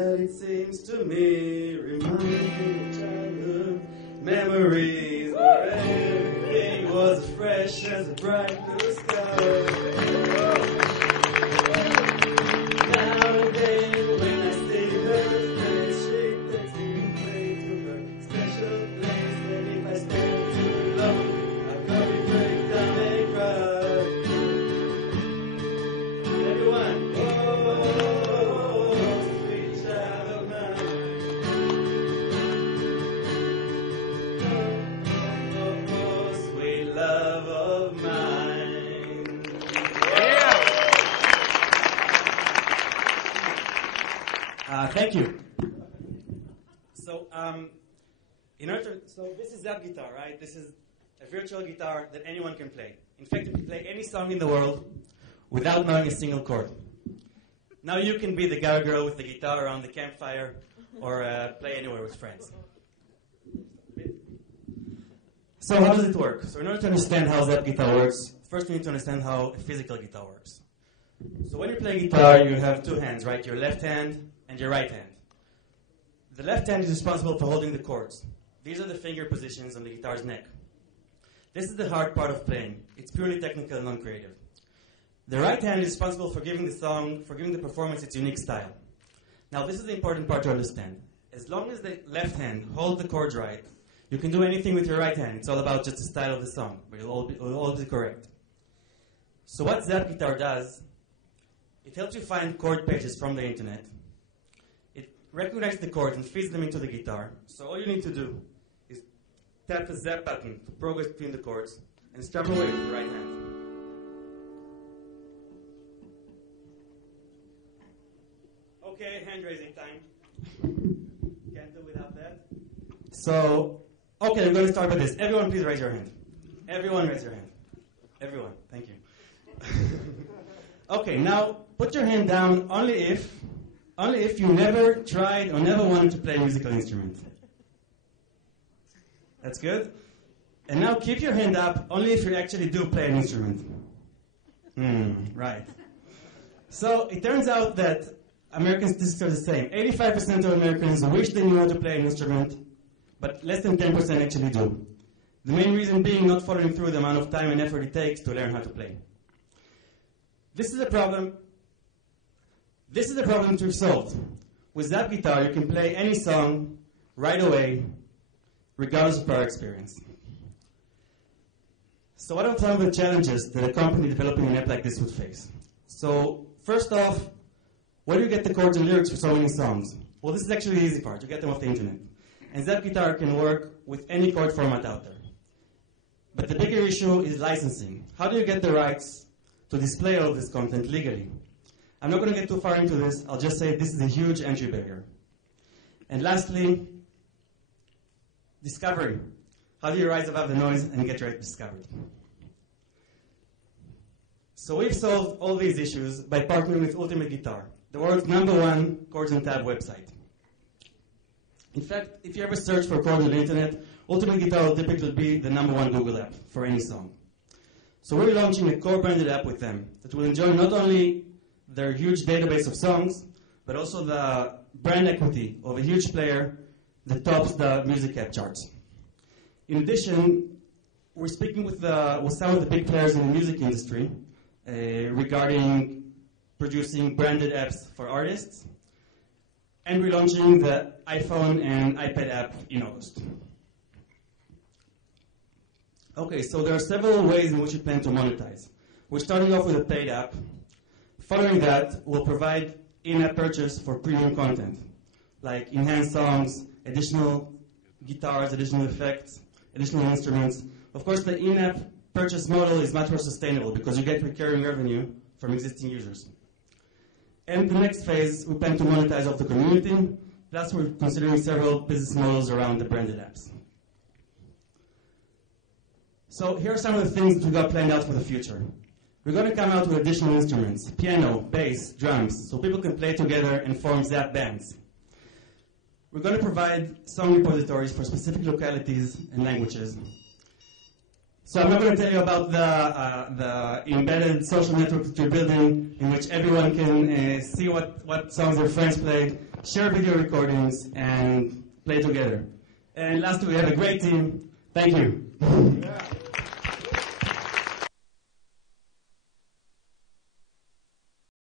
that it seems to me reminds me of childhood memories where everything was as fresh as a bright blue sky. Now and then when I see her face, she takes me away to her special place. And if I stand too long, I probably break down and cry. Everyone, oh, sweet child of mine. Oh, sweet love of mine. Thank you. So, so this is Zap guitar, right? This is a virtual guitar that anyone can play. In fact, you can play any song in the world without knowing a single chord. Now you can be the guy or girl with the guitar around the campfire or play anywhere with friends. So how does it work? So in order to understand how Zap guitar works, first we need to understand how a physical guitar works. So when you play guitar, you have two hands, right? Your left hand and your right hand. The left hand is responsible for holding the chords. These are the finger positions on the guitar's neck. This is the hard part of playing. It's purely technical and non-creative. The right hand is responsible for giving the song, for giving the performance its unique style. Now this is the important part to understand. As long as the left hand holds the chords right, you can do anything with your right hand. It's all about just the style of the song, but it'll all be correct. So what Zap guitar does, it helps you find chord pages from the internet. It recognizes the chords and feeds them into the guitar. So all you need to do is tap the Zap button to progress between the chords and strum away with the right hand. Okay, hand raising time. Can't do without that. So, okay, we're going to start with this. Everyone, please raise your hand. Everyone, raise your hand. Everyone, thank you. Okay, now put your hand down only if you never tried or never wanted to play a musical instrument. That's good. And now keep your hand up only if you actually do play an instrument. Right. So it turns out that American statistics are the same. 85% of Americans wish they knew how to play an instrument, but less than 10% actually do. The main reason being not following through the amount of time and effort it takes to learn how to play. This is a problem to be solved. With Zap guitar, you can play any song right away, regardless of prior experience. So what are some of the challenges that a company developing an app like this would face? So first off, where do you get the chords and lyrics for so many songs? Well, this is actually the easy part. You get them off the internet. And Zap guitar can work with any chord format out there. But the bigger issue is licensing. How do you get the rights to display all of this content legally? I'm not going to get too far into this. I'll just say this is a huge entry barrier. And lastly, discovery. How do you rise above the noise and get discovered? So we've solved all these issues by partnering with Ultimate Guitar, the world's #1 chords and tab website. In fact, if you ever search for chords on the internet, Ultimate Guitar will typically be the #1 Google app for any song. So we're launching a core-branded app with them that will enjoy not only their huge database of songs, but also the brand equity of a huge player that tops the music app charts. In addition, we're speaking with some of the big players in the music industry regarding producing branded apps for artists, and we're launching the iPhone and iPad app in August. Okay, so there are several ways in which we plan to monetize. We're starting off with a paid app. Following that, we'll provide in-app purchase for premium content, like enhanced songs, additional guitars, additional effects, additional instruments. Of course, the in-app purchase model is much more sustainable because you get recurring revenue from existing users. And the next phase, we plan to monetize off the community, plus we're considering several business models around the branded apps. So here are some of the things that we got planned out for the future. We're going to come out with additional instruments, piano, bass, drums, so people can play together and form Zap bands. We're going to provide song repositories for specific localities and languages. So I'm not going to tell you about the embedded social network that you're building, in which everyone can see what songs their friends played, share video recordings, and play together. And lastly, we have a great team. Thank you. Yeah.